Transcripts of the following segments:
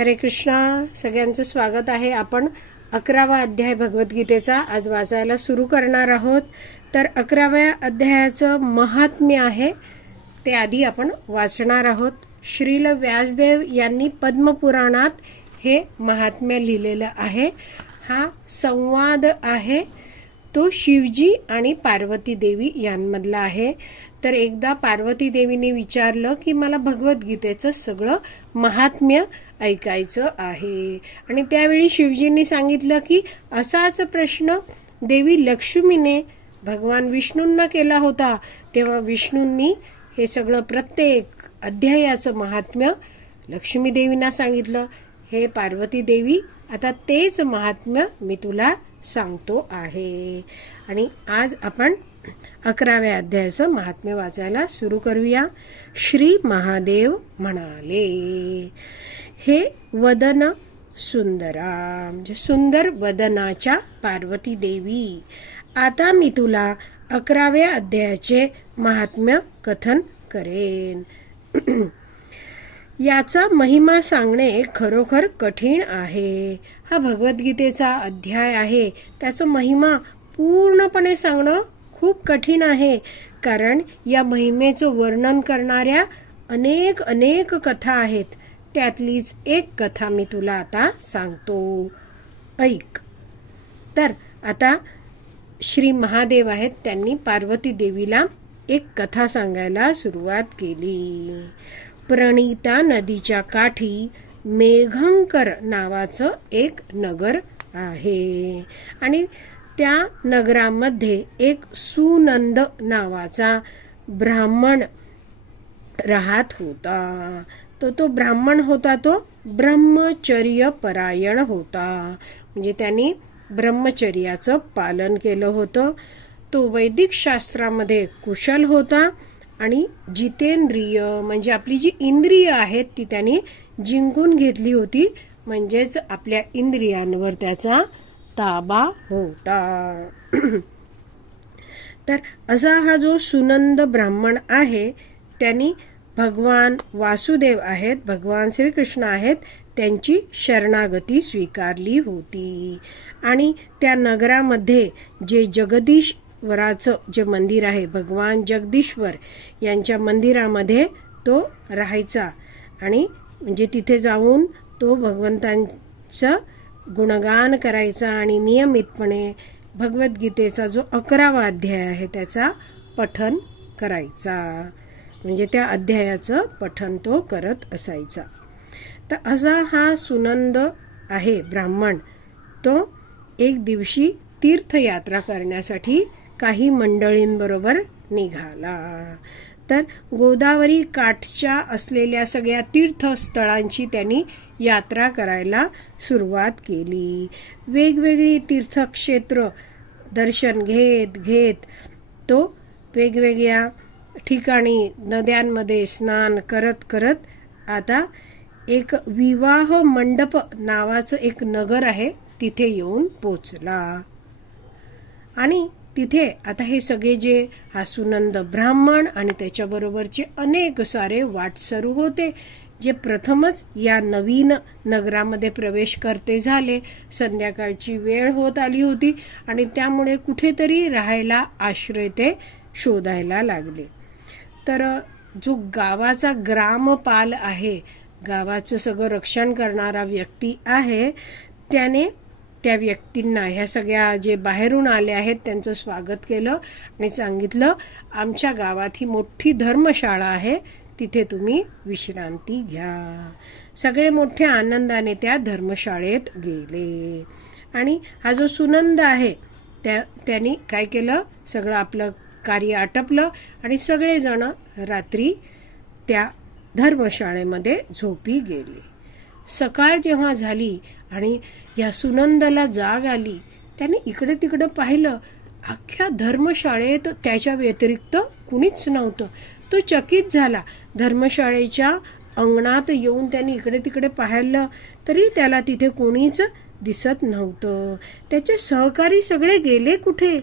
हरे कृष्णा. सगळ्यांचं स्वागत आहे. आपण 11वा अध्याय भगवद्गीतेचा आज वाचायला सुरू करणार आहोत. तर 11व्या अध्यायाचं महात्म्य आहे ते आधी आपण वाचणार आहोत. श्रील व्यासदेव यांनी पद्मपुराणात हे महात्म्य लिहिलेलं आहे. हा संवाद आहे तो शिवजी आणि पार्वती देवी यांमधला आहे. तर एकदा पार्वती देवीने विचारलं की मला भगवद्गीतेचं सगळं महात्म्य ऐकायचं आहे. आणि त्यावेळी शिवजींनी सांगितलं की असाच प्रश्न देवी लक्ष्मीने भगवान विष्णूंना केला होता. तेव्हा विष्णूंनी हे सगळं प्रत्येक अध्यायाचं महात्म्य लक्ष्मी देवींना सांगितलं. हे पार्वती देवी, आता तेच महात्म्य मी तुला सांगतो आहे. आणि आज आपण 11व्या अध्यायाचं महात्म्य वाचायला सुरू करूया. श्री महादेव म्हणाले, हे वदन सुंदरा, म्हणजे सुंदर वदनाच्या पार्वती देवी, आता मी तुला 11व्या अध्यायाचे महात्म्य कथन करेन. याचा महिमा सांगणे खरोखर कठीण आहे. हा भगवद्गीतेचा अध्याय आहे, त्याचा महिमा पूर्णपणे सांगणं खूप कठीण आहे. कारण या महिमेचं वर्णन करणाऱ्या अनेक अनेक कथा आहेत. त्यातलीच एक कथा मी तुला आता सांगतो, ऐक. तर आता श्री महादेव आहेत, त्यांनी पार्वती देवीला एक कथा सांगायला सुरुवात केली. प्रणिता नदीच्या काठी मेघंकर नावाचं एक नगर आहे आणि त्या नगरामध्ये एक सुनंद नावाचा ब्राह्मण राहत होता. तो ब्राह्मण होता तो ब्रह्मचर्य परायण होता, म्हणजे त्यांनी ब्रह्मचर्याचं पालन केलं होतं. तो वैदिक शास्त्रामध्ये कुशल होता आणि जितेंद्रिय, म्हणजे आपली जी इंद्रिय आहेत ती त्यांनी जिंकून घेतली होती, म्हणजेच आपल्या इंद्रियांवर त्याचा ताबा होता. तर असा हा जो सुनंद ब्राह्मण आहे, त्यांनी भगवान वासुदेव आहेत, भगवान श्रीकृष्ण आहेत, त्यांची शरणागती स्वीकारली होती. आणि त्या नगरामध्ये जे जगदीश्वराचं जे मंदिर आहे, भगवान जगदीश्वर यांच्या मंदिरामध्ये तो राहायचा. आणि म्हणजे तिथे जाऊन तो भगवंतांचं गुणगान करायचा आणि नियमितपणे भगवद्गीतेचा जो 11वा अध्याय आहे त्याचा पठन करायचा, म्हणजे त्या अध्यायाचं पठन तो करत असायचा. तर असा हा सुनंद आहे ब्राह्मण, तो एक दिवशी तीर्थयात्रा करण्यासाठी काही मंडळींबरोबर निघाला. तर गोदावरी काठच्या असलेल्या सगळ्या तीर्थस्थळांची त्यांनी यात्रा करायला सुरुवात केली. वेगवेगळी तीर्थक्षेत्र दर्शन घेत घेत तो वेगवेगळ्या ठिकाणी नद्यांमध्ये स्नान करत करत आता एक विवाह मंडप नावाचं एक नगर आहे तिथे येऊन पोचला. आणि तिथे आता हे सगळे जे हा सुनंद ब्राह्मण आणि त्याच्याबरोबरचे अनेक सारे वाटसरू होते, जे प्रथमच या नवीन नगरामध्ये प्रवेश करते झाले. संध्याकाळची वेळ होत आली होती आणि त्यामुळे कुठेतरी राहायला आश्रय ते शोधायला लागले. तर जो गावाचा ग्रामपाल आहे, गावाचं सगळं रक्षण करणारा व्यक्ती आहे, त्याने त्या व्यक्तींना, ह्या सगळ्या जे बाहेरून आले आहेत त्यांचं स्वागत केलं आणि सांगितलं, आमच्या गावात ही मोठी धर्मशाळा आहे, तिथे तुम्ही विश्रांती घ्या. सगळे मोठ्या आनंदाने त्या धर्मशाळेत गेले. आणि हा जो सुनंद आहे त्यांनी काय केलं, सगळं आपलं कार्य आटपलं आणि सगळेजण रात्री त्या धर्मशाळेमध्ये झोपी गेले. सकाळ जेव्हा झाली आणि या सुनंदाला जाग आली, त्याने इकडे तिकडे पाहिलं, अख्ख्या धर्मशाळेत त्याच्या व्यतिरिक्त कुणीच नव्हतं. तो चकित झाला. धर्मशाळेच्या अंगणात येऊन त्याने इकडे तिकडे पाहिलं तरी त्याला तिथे कोणीच दिसत नव्हतं. त्याचे सहकारी सगळे गेले कुठे,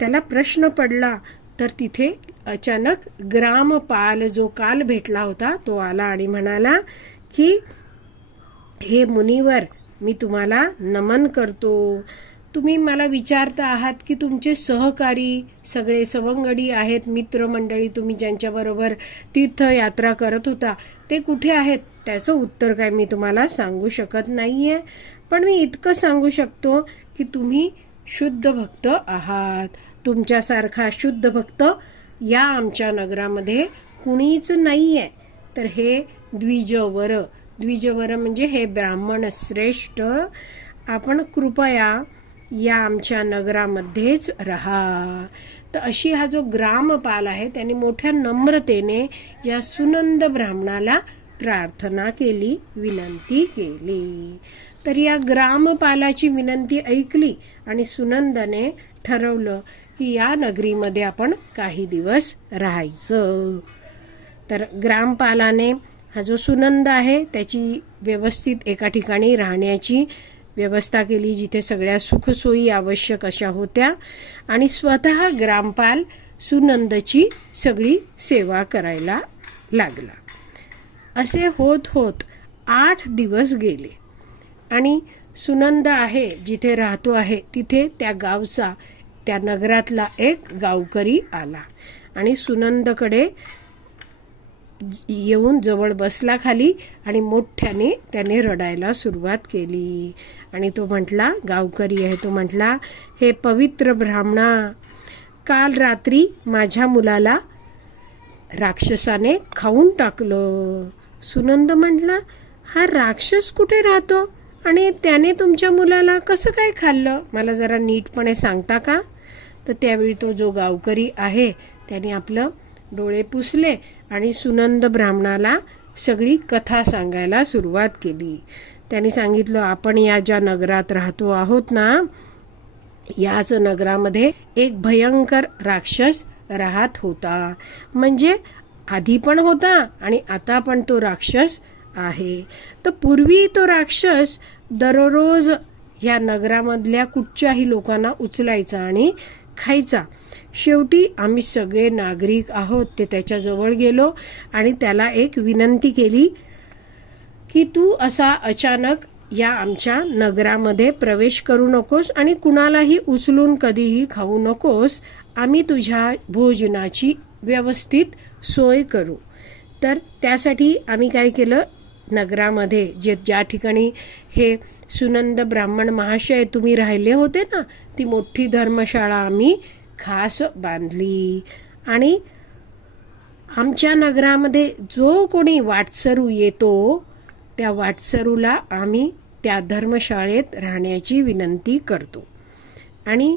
त्याला प्रश्न पडला. तर तिथे अचानक ग्रामपाल जो काल भेटला होता तो आला आणि म्हणाला की हे मुनिवर, मी तुम्हाला नमन करतो. तुम्ही मला विचारता आहात की तुमचे सहकारी सगळे सवंगडी आहेत, मित्रमंडळी, तुम्ही ज्यांच्याबरोबर तीर्थयात्रा करत होता ते कुठे आहेत? त्याचं उत्तर काय मी तुम्हाला सांगू शकत नाहीये. पण मी इतकं सांगू शकतो की तुम्ही शुद्ध भक्त आहात. तुमच्यासारखा शुद्ध भक्त या आमच्या नगरामध्ये कुणीच नाहीये. तर हे द्विजवर म्हणजे हे ब्राह्मण श्रेष्ठ, आपण कृपया या आमच्या नगरामध्येच राहा. तर अशी हा जो ग्रामपाल आहे त्याने मोठ्या नम्रतेने या सुनंद ब्राह्मणाला प्रार्थना केली, विनंती केली. तर या ग्रामपालाची विनंती ऐकली आणि सुनंदने ठरवलं की या नगरीमध्ये आपण काही दिवस राहायचं. तर ग्रामपालाने हा जो सुनंद आहे त्याची व्यवस्थित एका ठिकाणी राहण्याची व्यवस्था केली, जिथे सगळ्या सुखसोयी आवश्यक अशा होत्या, आणि स्वतः ग्रामपाल सुनंदची सगळी सेवा करायला लागला. असे होत होत 8 दिवस गेले आणि सुनंद आहे जिथे राहतो आहे तिथे त्या गावचा, त्या नगरातला एक गावकरी आला आणि सुनंदकडे येऊन जवळ बसला खाली आणि मोठ्याने त्याने रडायला सुरुवात केली. आणि तो म्हटला, गावकरी आहे तो म्हटला, हे पवित्र ब्राह्मणा, काल रात्री माझ्या मुलाला राक्षसाने खाऊन टाकलं. सुनंद म्हटला, हा राक्षस कुठे राहतो आणि त्याने तुमच्या मुलाला कसं काय खाल्लं? मला जरा नीटपणे सांगता का? तर त्यावेळी तो जो गावकरी आहे त्याने आपलं डोळे पुसले आणि सुनंद ब्राह्मणाला सगळी कथा सांगायला सुरुवात केली. त्यांनी सांगितलं, आपण या ज्या नगरात राहतो आहोत ना, याच नगरामध्ये एक भयंकर राक्षस राहत होता. म्हणजे आधी पण होता आणि आता पण तो राक्षस आहे. तर पूर्वी तो राक्षस दररोज या नगरामधल्या कुठच्याही लोकांना उचलायचा आणि खायचा. शेवटी आम्ही सगळे नागरिक आहोत ते त्याच्याजवळ गेलो आणि त्याला एक विनंती केली की तू असा अचानक या आमच्या नगरामध्ये प्रवेश करू नकोस आणि कुणालाही उचलून कधीही खाऊ नकोस. आम्ही तुझ्या भोजनाची व्यवस्थित सोय करू. तर त्यासाठी आम्ही काय केलं, नगरामध्ये ज्या ठिकाणी हे सुनंद ब्राह्मण महाशय तुम्ही राहिले होते ना, ती मोठी धर्मशाळा आम्ही खास बांधली आणि आमच्या नगरामध्ये जो कोणी वाटसरू येतो त्या वाटसरूला आम्ही त्या धर्मशाळेत राहण्याची विनंती करतो. आणि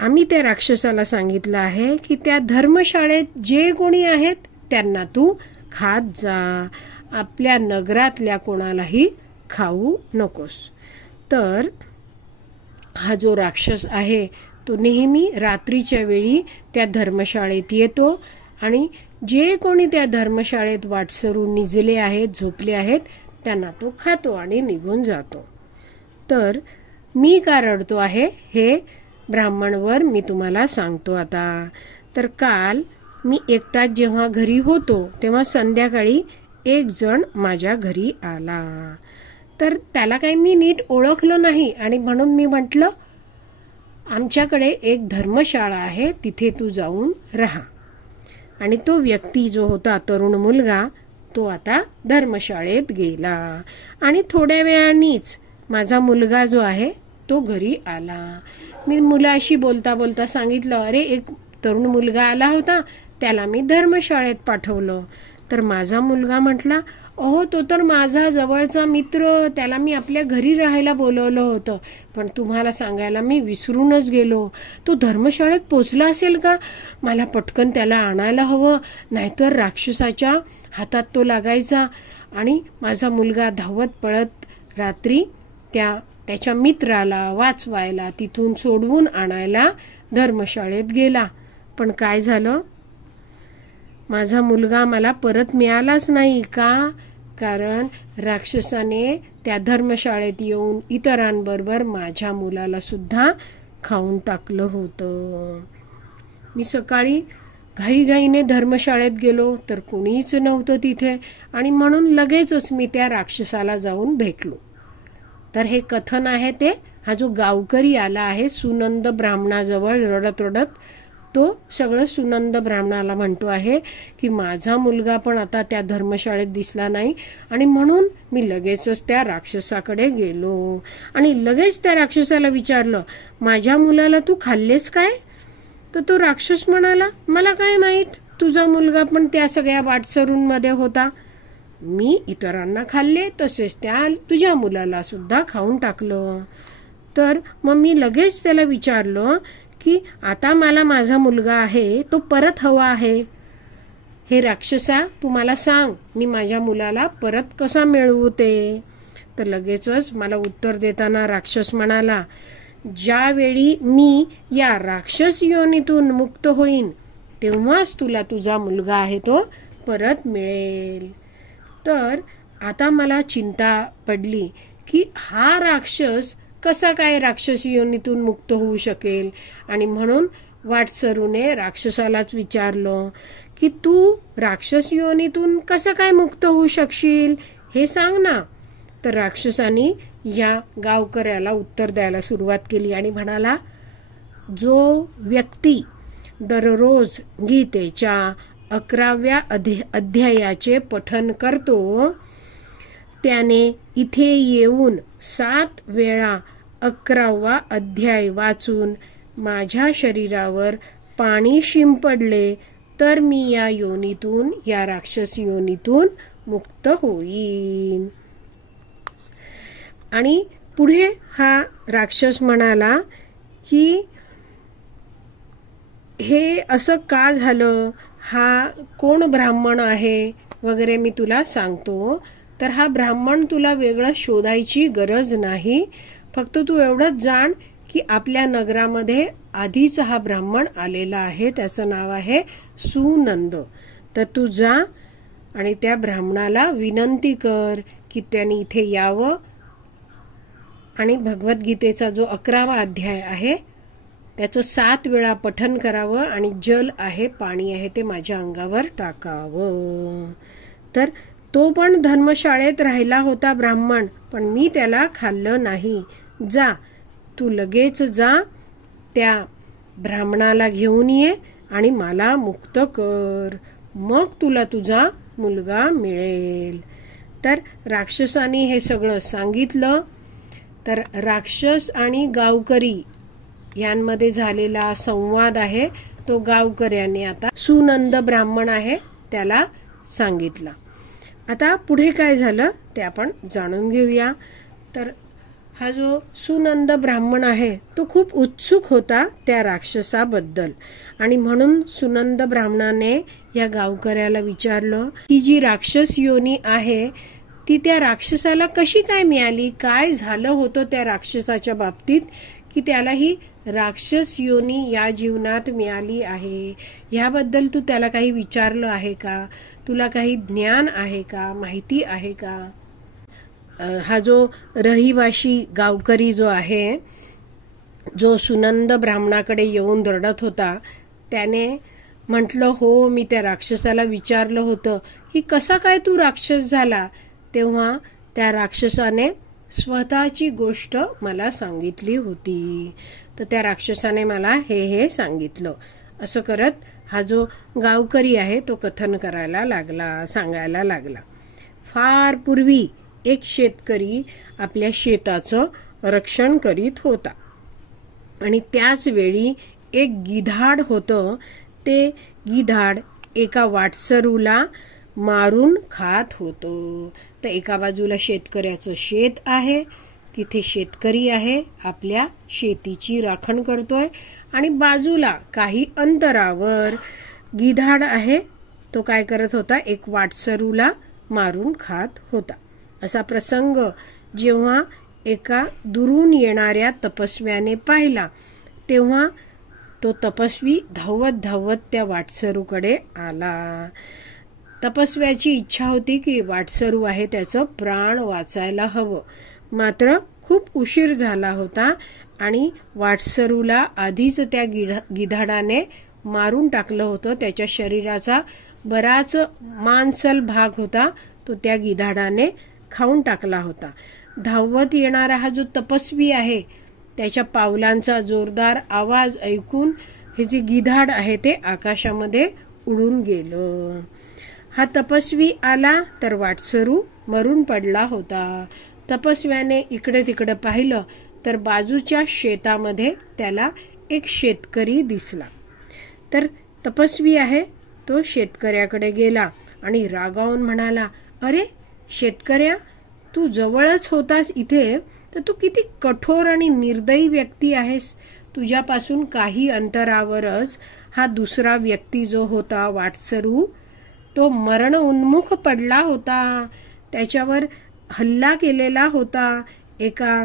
आम्ही त्या राक्षसाला सांगितलं आहे की त्या धर्मशाळेत जे कोणी आहेत त्यांना तू खात जा, आपल्या नगरातल्या कोणालाही खाऊ नकोस. तर हा जो राक्षस आहे तो नेहमी रात्रीच्या वेळी त्या धर्मशाळेत येतो आणि जे कोणी त्या धर्मशाळेत वाटसरू निजले आहेत, झोपले आहेत, त्यांना तो खातो आणि निघून जातो. तर मी का रडतो आहे हे ब्राह्मणवर मी तुम्हाला सांगतो आता. तर काल मी एकटाच जेव्हा घरी होतो तेव्हा संध्याकाळी एक जण माझ्या घरी आला. तर त्याला काही मी नीट ओळखलं नाही आणि म्हणून मी म्हटलं, आमच्याकडे एक धर्मशाळा आहे, तिथे तू जाऊन राहा. आणि तो व्यक्ती जो होता, तरुण मुलगा, तो आता धर्मशाळेत गेला आणि थोड्या वेळानेच माझा मुलगा जो आहे तो घरी आला. मी मुलाशी बोलता बोलता सांगितलं, अरे एक तरुण मुलगा आला होता, त्याला मी धर्मशाळेत पाठवलं. तर माझा मुलगा म्हटला, अहो तो तर माझा जवळचा मित्र, त्याला मी आपल्या घरी राहायला बोलवलं होतं, पण तुम्हाला सांगायला मी विसरूनच गेलो. तो धर्मशाळेत पोचला असेल का? मला पटकन त्याला आणायला हवं, नाहीतर राक्षसाच्या हातात तो लागायचा. आणि माझा मुलगा धावत पळत रात्री त्याच्या मित्राला वाचवायला, तिथून सोडवून आणायला धर्मशाळेत गेला. पण काय झालं, माझा मुलगा मला परत मिळालाच नाही. का? कारण राक्षसाने त्या धर्मशाळेत येऊन इतरांबरोबर माझ्या मुलाला सुद्धा खाऊन टाकलं होतं. मी सकाळी घाईघाईने धर्मशाळेत गेलो तर कुणीच नव्हतं तिथे, आणि म्हणून लगेचच मी त्या राक्षसाला जाऊन भेटलो. तर हे कथन आहे ते, हा जो गावकरी आला आहे सुनंद ब्राह्मणाजवळ रडत रडत, तो सगळं सुनंद ब्राह्मणाला म्हणतो आहे की माझा मुलगा पण आता त्या धर्मशाळेत दिसला नाही, आणि म्हणून मी लगेचच त्या राक्षसाकडे गेलो आणि लगेच त्या राक्षसाला विचारलं, माझ्या मुलाला तू खाल्लेस काय? तर तो राक्षस म्हणाला, मला काय माहित, तुझा मुलगा पण त्या सगळ्या वाटसरूंमध्ये होता. मी इतरांना खाल्ले तसेच त्या तुझ्या मुलाला सुद्धा खाऊन टाकलं. तर मग मी लगेच त्याला विचारलं की आता मला माझा मुलगा आहे तो परत हवा आहे. हे राक्षसा, तू मला सांग, मी माझ्या मुलाला परत कसा मिळवू ते? तर लगेचच मला उत्तर देताना राक्षस म्हणाला, ज्यावेळी मी या राक्षस योनीतून मुक्त होईन तेव्हाच तुला तुझा मुलगा आहे तो परत मिळेल. तर आता मला चिंता पडली की हा राक्षस कसा काय राक्षस योनीतून मुक्त होऊ शकेल, आणि म्हणून वाटसरूने राक्षसालाच विचारलं की तू राक्षस योनीतून कसं काय मुक्त होऊ शकशील, हे सांग ना. तर राक्षसाने या गावकऱ्याला उत्तर द्यायला सुरुवात केली आणि म्हणाला, जो व्यक्ती दररोज गीतेच्या 11व्या अध्यायाचे पठन करतो त्याने इथे येऊन 7 वेळा 11वा अध्याय वाचून माझ्या शरीरावर पाणी शिंपडले तर मी या योनीतून, या राक्षस योनीतून मुक्त होईन. आणि पुढे हा राक्षस म्हणाला की हे असं का झालं, हा कोण ब्राह्मण आहे वगैरे मी तुला सांगतो. तर हा ब्राह्मण तुला वेगळं शोधायची गरज नाही, फक्त तू एवढंच जाण की आपल्या नगरामध्ये आधीच हा ब्राह्मण आलेला आहे, त्याचं नाव आहे सुनंद. तर तू जा आणि त्या ब्राह्मणाला विनंती कर की त्यांनी इथे यावं आणि भगवद्गीतेचा जो 11वा अध्याय आहे त्याचं 7 वेळा पठन करावं आणि जल आहे, पाणी आहे, ते माझ्या अंगावर टाकावं. तर तो पण धर्मशाळेत राहिला होता ब्राह्मण, पण मी त्याला खाल्लं नाही. जा, तू लगेच जा, त्या ब्राह्मणाला घेऊन ये आणि मला मुक्त कर, मग तुला तुझा मुलगा मिळेल. तर राक्षसाने हे सगळं सांगितलं. तर राक्षस आणि गावकरी यांमध्ये झालेला संवाद आहे तो गावकऱ्याने आता सुनंद ब्राह्मण आहे त्याला सांगितला. आता पुढे काय झालं ते आपण जाणून घेऊया. तर हा जो सुनंद ब्राह्मण आहे तो खूप उत्सुक होता त्या राक्षसाबद्दल, आणि म्हणून सुनंद ब्राह्मणाने या गावकऱ्याला विचारलं की जी राक्षस योनी आहे ती त्या राक्षसाला कशी काय मिळाली, काय झालं होतं त्या राक्षसाच्या बाबतीत की त्याला ही राक्षस योनी या जीवनात मिळाली आहे, याबद्दल तू त्याला काही विचारलं आहे का, तुला काही ज्ञान आहे का, माहिती आहे का. हा जो रहिवाशी गावकरी जो आहे, जो सुनंद ब्राह्मणाकडे येऊन रडत होता, त्याने म्हटलं, हो मी त्या राक्षसाला विचारलं होतं की कसा काय तू राक्षस झाला. तेव्हा त्या राक्षसाने स्वतःची गोष्ट मला सांगितली होती. तर त्या राक्षसाने मला हे सांगितलं. असं करत हा जो गावकरी आहे तो कथन करायला लागला, सांगायला लागला. फार पूर्वी एक शेतकरी आपल्या शेताचं रक्षण करीत होता आणि त्याच वेळी एक गिधाड होतं. ते गिधाड एका वाटसरूला मारून खात होतं. तर एका बाजूला शेतकऱ्याचं शेत आहे, तिथे शेतकरी आहे, आपल्या शेतीची राखण करतोय, आणि बाजूला काही अंतरावर गिधाड आहे, तो काय करत होता, एक वाटसरूला मारून खात होता. असा प्रसंग जेव्हा एका दुरून येणाऱ्या तपस्व्याने पाहिला तेव्हा तो तपस्वी धावत धावत त्या वाटसरूकडे आला. तपस्व्याची इच्छा होती की वाटसरू आहे त्याचं प्राण वाचायला हवं, मात्र खूप उशीर झाला होता आणि वाटसरूला आधीच त्या गिधाडाने मारून टाकलं होतं. त्याच्या शरीराचा बराच मांसल भाग होता तो त्या गिधाडाने खाऊन टाकला होता. धावत येणारा हा जो तपस्वी आहे त्याच्या पावलांचा जोरदार आवाज ऐकून हे जे गिधाड आहे ते आकाशामध्ये उडून गेलं. हा तपस्वी आला तर वाटसरू मरून पडला होता. तपस्व्याने इकडे तिकडे पाहिलं तर बाजूच्या शेतामध्ये त्याला एक शेतकरी दिसला. तर तपस्वी आहे तो शेतकऱ्याकडे गेला आणि रागावून म्हणाला, अरे शेतकऱ्या, तू जवळच होतास इथे, तर तू किती कठोर आणि निर्दयी व्यक्ती आहेस. तुझ्यापासून काही अंतरावरच हा दुसरा व्यक्ती जो होता वाटसरू तो मरण उन्मुख पडला होता. त्याच्यावर हल्ला केलेला होता एका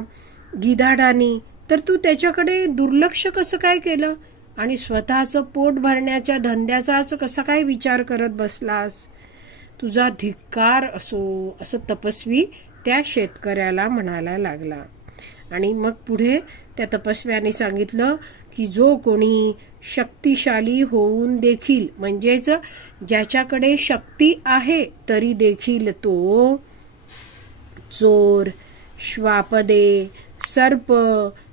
गिधाडाने. तर तू त्याच्याकडे दुर्लक्ष कसं काय केलं आणि स्वतःचं पोट भरण्याच्या धंद्याचाच कसा काय विचार करत बसलास. तुझा धिक्कार असो, असं तपस्वी त्या शेतकऱ्याला म्हणायला लागला. आणि मग पुढे त्या तपस्व्याने सांगितलं की जो कोणी शक्तिशाली होऊन देखील, म्हणजेच ज्याच्याकडे शक्ती आहे तरी देखील तो चोर, श्वापदे, सर्प,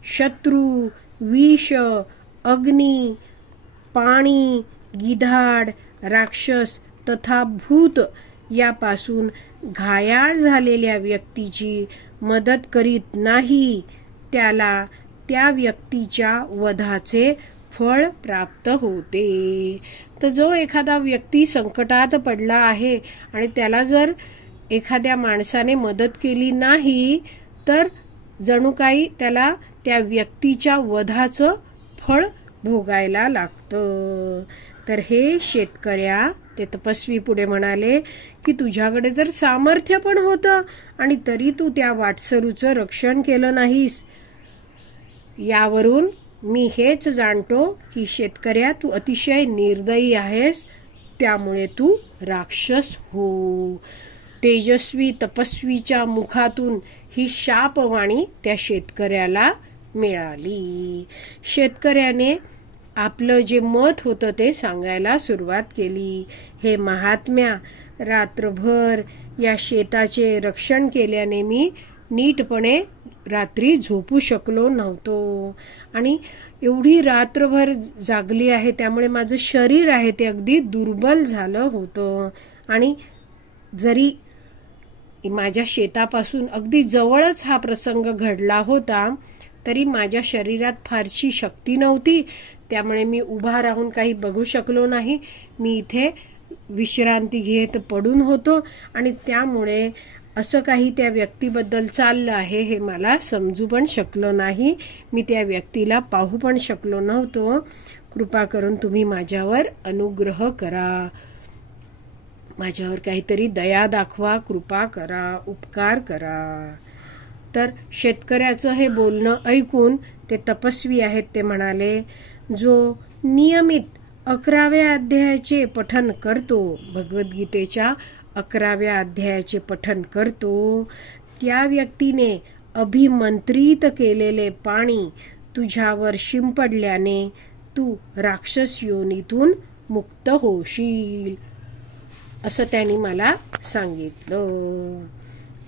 शत्रू, विष, अग्नी, पाणी, गिधाड, राक्षस तथा भूत यापासून घायाळ झालेल्या व्यक्तीची मदत करीत नाही, त्याला त्या व्यक्तीच्या वधाचे फळ प्राप्त होते. तर जो एखादा व्यक्ती संकटात पडला आहे आणि त्याला जर एखाद्या माणसाने मदत केली नाही तर जणू काही त्याला त्या व्यक्तीच्या वधाचं फळ भोगायला लागतं. तर हे शेतकऱ्या, ते तपस्वी पुढे म्हणाले की तुझ्याकडे तर सामर्थ्य पण होतं आणि तरी तू त्या वाटसरूचं रक्षण केलं नाहीस. यावरून मी हेच जाणतो की शेतकऱ्या, तू अतिशय निर्दयी आहेस, त्यामुळे तू राक्षस हो. तेजस्वी तपस्वीच्या मुखातून ही शापवाणी त्या शेतकऱ्याला मिळाली. शेतकऱ्याने आपलं जे मत होतं ते सांगायला सुरुवात केली. हे महात्म्या, रात्रभर या शेताचे रक्षण केल्याने मी नीटपणे रात्री झोपू शकलो नव्हतो आणि एवढी रात्रभर जागली आहे, त्यामुळे माझं शरीर आहे ते अगदी दुर्बल झालं होतं. आणि जरी माझ्या शेतापासून अगदी जवळच हा प्रसंग घडला होता तरी माझ्या शरीरात फारशी शक्ती नव्हती, त्यामुळे मी उभा राहून काही बघू शकलो नाही. मी इथे विश्रांती घेत पडून होतो आणि त्यामुळे असं काही त्या व्यक्तीबद्दल चाललं आहे हे मला समजू पण शकलो नाही. मी त्या व्यक्तीला पाहू पण शकलो नव्हतो. कृपा करून तुम्ही माझ्यावर अनुग्रह करा, माझ्यावर काहीतरी दया दाखवा, कृपा करा, उपकार करा. तर शेतकऱ्याचं हे बोलणं ऐकून ते तपस्वी आहेत ते म्हणाले, जो नियमित 11व्या अध्यायाचे पठन करतो, भगवद्गीतेच्या 11व्या अध्यायाचे पठन करतो, त्या व्यक्तीने अभिमंत्रित केलेले पाणी तुझ्यावर शिंपडल्याने तू राक्षस योनीतून मुक्त होशील, असं त्यांनी मला सांगितलं.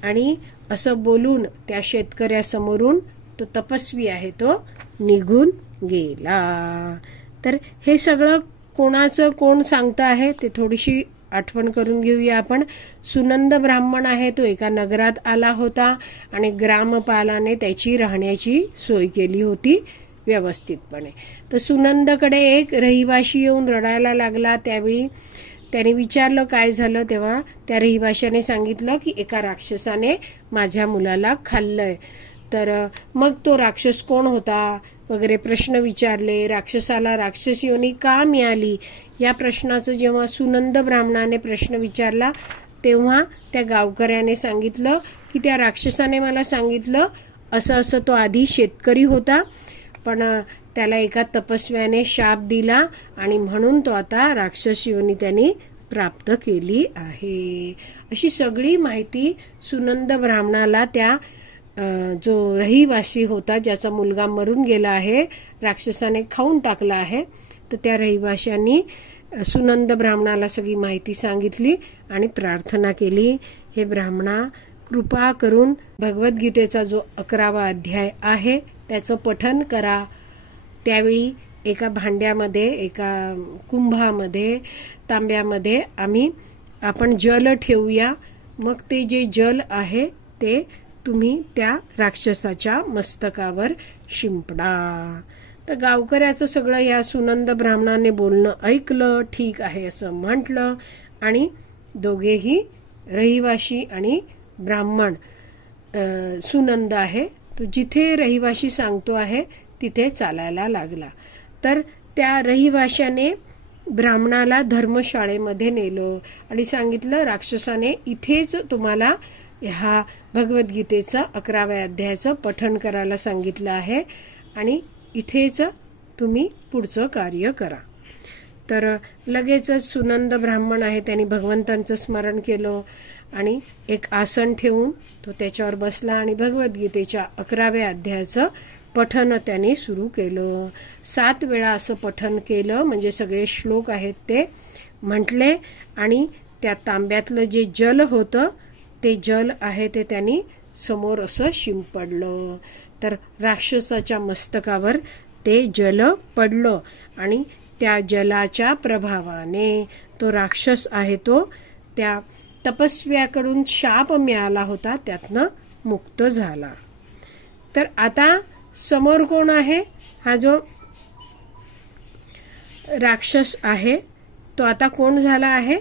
आणि असं बोलून त्या शेतकऱ्यासमोरून तो तपस्वी आहे तो निघून गेला. तर हे सगळं कोणाचं कोण सांगतं आहे ते थोडीशी आठवण करून घेऊया आपण. सुनंद ब्राह्मण आहे तो एका नगरात आला होता आणि ग्रामपालाने त्याची राहण्याची सोय केली होती व्यवस्थितपणे. तर सुनंदकडे एक रहिवाशी येऊन रडायला लागला. त्यावेळी त्याने विचारलं काय झालं, तेव्हा त्या रहिवाशाने सांगितलं की एका राक्षसाने माझ्या मुलाला खाल्लंय. तर मग तो राक्षस कोण होता वगैरे प्रश्न विचारले. राक्षसाला राक्षस योनी का मिळाली या प्रश्नाचं जेव्हा सुनंद ब्राह्मणाने प्रश्न विचारला तेव्हा त्या गावकऱ्याने सांगितलं की त्या राक्षसाने मला सांगितलं असं असं तो आधी शेतकरी होता, पण त्याला एका तपस्व्याने शाप दिला आणि म्हणून तो आता राक्षस योनी त्यांनी प्राप्त केली आहे. अशी सगळी माहिती सुनंद ब्राह्मणाला त्या जो रहिवासी होता ज्याचा मुलगा मरून गेला आहे, राक्षसाने खाऊन टाकला आहे, तर त्या रहिवाशांनी सुनंद ब्राह्मणाला सगळी माहिती सांगितली आणि प्रार्थना केली, हे ब्राह्मणा, कृपा करून भगवद्गीतेचा जो 11वा अध्याय आहे त्याचं पठन करा. त्यावेळी एका भांड्यामध्ये, एका कुंभामध्ये, तांब्यामध्ये आपण जल ठेवूया. मग ते जे जल आहे ते तुम्ही त्या राक्षसाच्या मस्तकावर शिंपडा. तर गावकऱ्याचं सगळं या सुनंद ब्राह्मणाने बोलणं ऐकलं, ठीक आहे असं म्हटलं आणि दोघेही रहिवाशी आणि ब्राह्मण सुनंद आहे तो जिथे रहिवाशी सांगतो आहे तिथे चालायला लागला. तर त्या रहिवाशाने ब्राह्मणाला धर्मशाळेमध्ये नेलं आणि सांगितलं, राक्षसाने इथेच तुम्हाला ह्या भगवद्गीतेचं 11व्या अध्यायाचं पठण करायला सांगितलं आहे आणि इथेच तुम्ही पुढचं कार्य करा. तर लगेचच सुनंद ब्राह्मण आहे त्यांनी भगवंतांचं स्मरण केलं आणि एक आसन ठेवून तो त्याच्यावर बसला आणि भगवद्गीतेच्या 11व्या अध्यायाचं पठन त्याने सुरू केलं. 7 वेळा असं पठन केलं, म्हणजे सगळे श्लोक आहेत ते म्हटले आणि त्या तांब्यातलं जे जल होतं ते जल आहे ते त्यांनी समोर असं शिंपडलं. तर राक्षसाच्या मस्तकावर ते जल पडलं आणि त्या जलाच्या प्रभावाने तो राक्षस आहे तो त्या तपस्व्याकडून शाप मिळाला होता त्यातनं मुक्त झाला. तर आता समोर कोण आहे? हा जो राक्षस आहे तो आता कोण झाला आहे?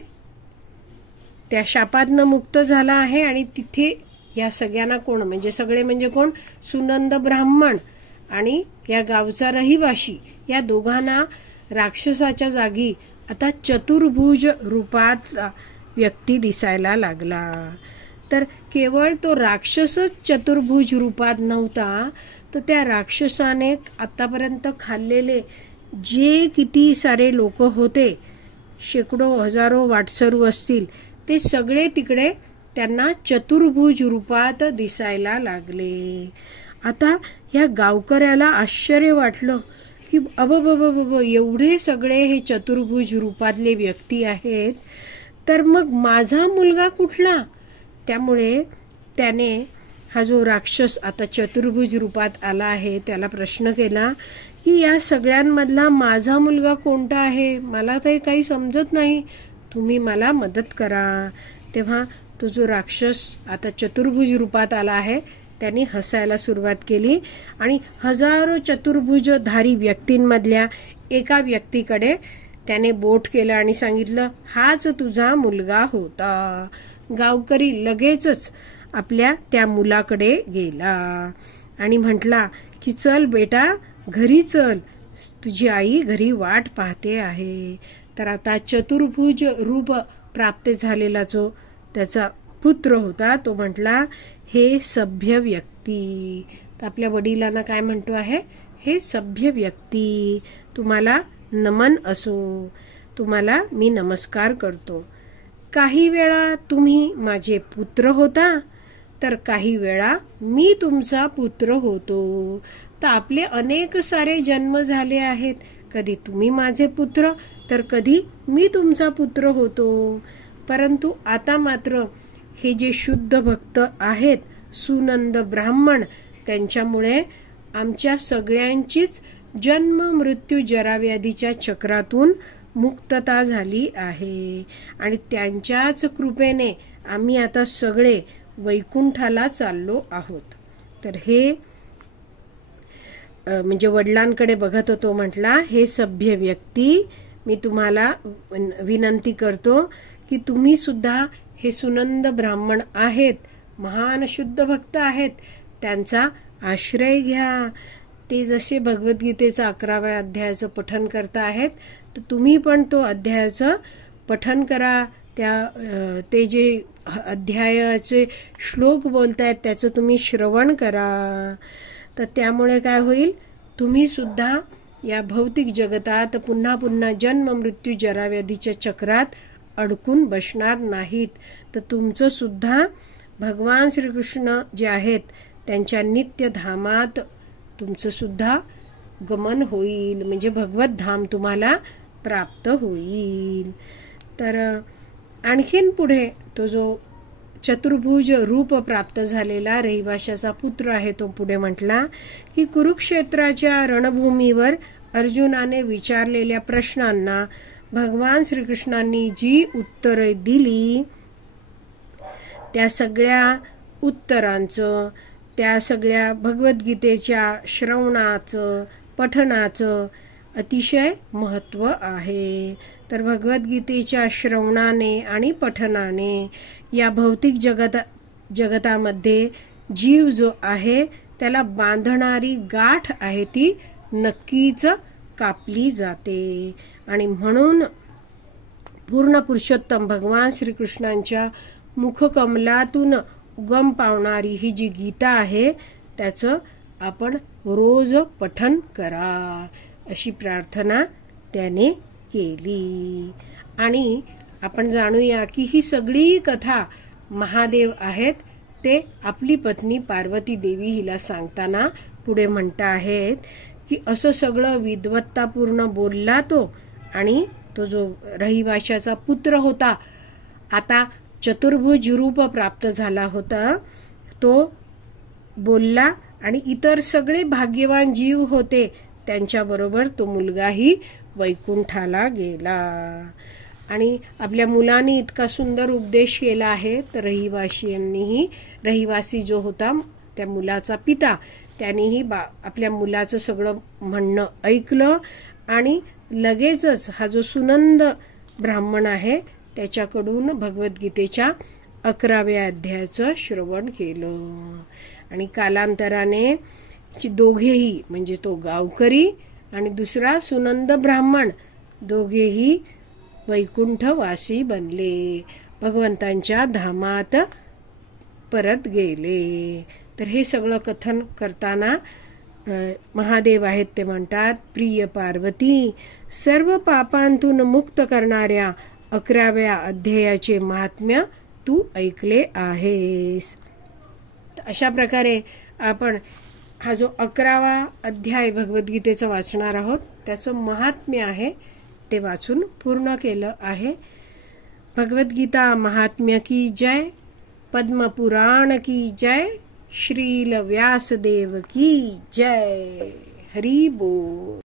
त्या शापातनं मुक्त झाला आहे आणि तिथे या सगळ्यांना कोण, म्हणजे सगळे म्हणजे कोण? सुनंद ब्राह्मण आणि या गावचा रहिवाशी, या दोघांना राक्षसाच्या जागी आता चतुर्भुज रूपात व्यक्ती दिसायला लागला. तर केवळ तो राक्षसच चतुर्भुज रूपात नव्हता, तर त्या राक्षसाने आतापर्यंत खाल्लेले जे किती सारे लोक होते, शेकडो हजारो वाटसरू असतील, ते सगळे तिकडे त्यांना चतुर्भुज रूपात दिसायला लागले. आता या गावकऱ्याला आश्चर्य वाटलं की अबब एवढे सगळे हे चतुर्भुज रूपातले व्यक्ती आहेत, तर मग माझा मुलगा कुठला? त्यामुळे त्याने हा जो राक्षस आता चतुर्भुज रूपात आला आहे त्याला प्रश्न केला की या सगळ्यांमधला माझा मुलगा कोणता आहे? मला तर काही समजत नाही, तुम्ही मला मदत करा. तेव्हा तो जो राक्षस आता चतुर्भुज रूपात आला आहे त्यांनी हसायला सुरुवात केली आणि हजारो चतुर्भुजधारी व्यक्तींमधल्या एका व्यक्तीकडे त्याने बोट केलं आणि सांगितलं, हाच तुझा मुलगा होता. गावकरी लगेचच आपल्या त्या मुलाकडे गेला आणि म्हटला की चल बेटा, घरी चल, तुझी आई घरी वाट पाहते आहे. तर आता चतुर्भुज रूप प्राप्त झालेला जो त्याचा पुत्र होता तो म्हटला, हे सभ्य व्यक्ती, तर आपल्या वडिलांना काय म्हणतो आहे, हे सभ्य व्यक्ती, तुम्हाला नमन असो, तुम्हाला मी नमस्कार करतो. काही वेळा तुम्ही माझे पुत्र होता, तर काही वेळा मी तुमचा पुत्र होतो. तर आपले अनेक सारे जन्म झाले आहेत, कधी तुम्ही माझे पुत्र तर कधी मी तुमचा पुत्र होतो. परंतु आता मात्र हे जे शुद्ध भक्त आहेत सुनंद ब्राह्मण, त्यांच्यामुळे आमच्या सगळ्यांचीच जन्म मृत्यू जराव्याधीच्या चक्रातून मुक्तता झाली आहे आणि त्यांच्याच कृपेने आम्ही आता सगळे वैकुंठाला चाललो आहोत. तर हे म्हणजे वडिलांकडे बघत होतो, म्हटला, हे सभ्य व्यक्ती, मी तुम्हाला विनंती करतो की तुम्ही सुद्धा हे सुनंद ब्राह्मण आहेत, महान शुद्ध भक्त आहेत, त्यांचा आश्रय घ्या. ते जसे भगवद्गीतेचं 11व्या अध्यायाचं पठन करता आहेत, तर तुम्ही पण तो अध्यायाचं पठन करा. ते जे अध्यायाचे श्लोक बोलतायत त्याचं तुम्ही श्रवण करा. तर त्यामुळे काय होईल, तुम्ही सुद्धा या भौतिक जगतात पुन्हा पुन्हा जन्म मृत्यू जराव्याधीच्या चक्रात अडकून बसणार नाहीत. तर तुमचं सुद्धा भगवान श्रीकृष्ण जे आहेत त्यांच्या नित्य धामात तुमचं सुद्धा गमन होईल, म्हणजे भगवत धाम तुम्हाला प्राप्त होईल. तर आणखीन पुढे तो जो चतुर्भुज रूप प्राप्त झालेला रहिवाशाचा पुत्र आहे तो पुढे म्हटला की कुरुक्षेत्राच्या रणभूमीवर अर्जुनाने विचारलेल्या प्रश्नांना भगवान श्रीकृष्णांनी जी उत्तरे दिली त्या सगळ्या उत्तरांचं, त्या सगळ्या भगवद्गीतेच्या श्रवणाचं, पठणाचं अतिशय महत्त्व आहे. तर भगवद्गीतेच्या श्रवणाने आणि पठणाने या भौतिक जगतामध्ये जीव जो आहे त्याला बांधणारी गाठ आहे ती नक्कीच कापली जाते. आणि म्हणून पूर्ण पुरुषोत्तम भगवान श्रीकृष्णांच्या मुखकमलातून उगम पावणारी ही जी गीता आहे त्याचं आपण रोज पठन करा अशी प्रार्थना त्याने केली. आणि आपण जाणूया की ही सगळी कथा महादेव आहेत ते आपली पत्नी पार्वती देवी हिला सांगताना पुढे म्हणता आहेत की असं सगळं विद्वत्तापूर्ण बोलला तो, आणि तो जो रहिवाशाचा पुत्र होता आता चतुर्भुज रूप प्राप्त झाला होता तो बोलला, आणि इतर सगळे भाग्यवान जीव होते त्यांच्याबरोबर तो मुलगाही वैकुंठाला गेला. आणि आपल्या मुलांनी इतका सुंदर उपदेश केला आहे तर रहिवासी जो होता त्या मुलाचा पिता त्यानेही आपल्या मुलाचं सगळं म्हणणं ऐकलं आणि लगेचच हा जो सुनंद ब्राह्मण आहे त्याच्याकडून भगवद्गीतेच्या 11व्या अध्यायाचं श्रवण केलं. आणि कालांतराने दोघेही म्हणजे तो गावकरी आणि दुसरा सुनंद ब्राह्मण दोघेही वैकुंठवासी बनले, भगवंतांच्या धामात परत गेले. तर हे सगळं कथन करताना महादेव आहेत ते म्हणतात, प्रिय पार्वती, सर्व पापांतून मुक्त करणाऱ्या 11व्या अध्यायाचे महात्म्य तू ऐकले आहेस. अशा प्रकारे आपण हा जो 11वा अध्याय भगवद्गीतेचा वाचणार आहोत त्याचं महात्म्य आहे ते वाचून पूर्ण केलं आहे. भगवद्गीता महात्म्य की जय, पद्मपुराण की जय, श्रील व्यासदेव की जय. हरि बोल.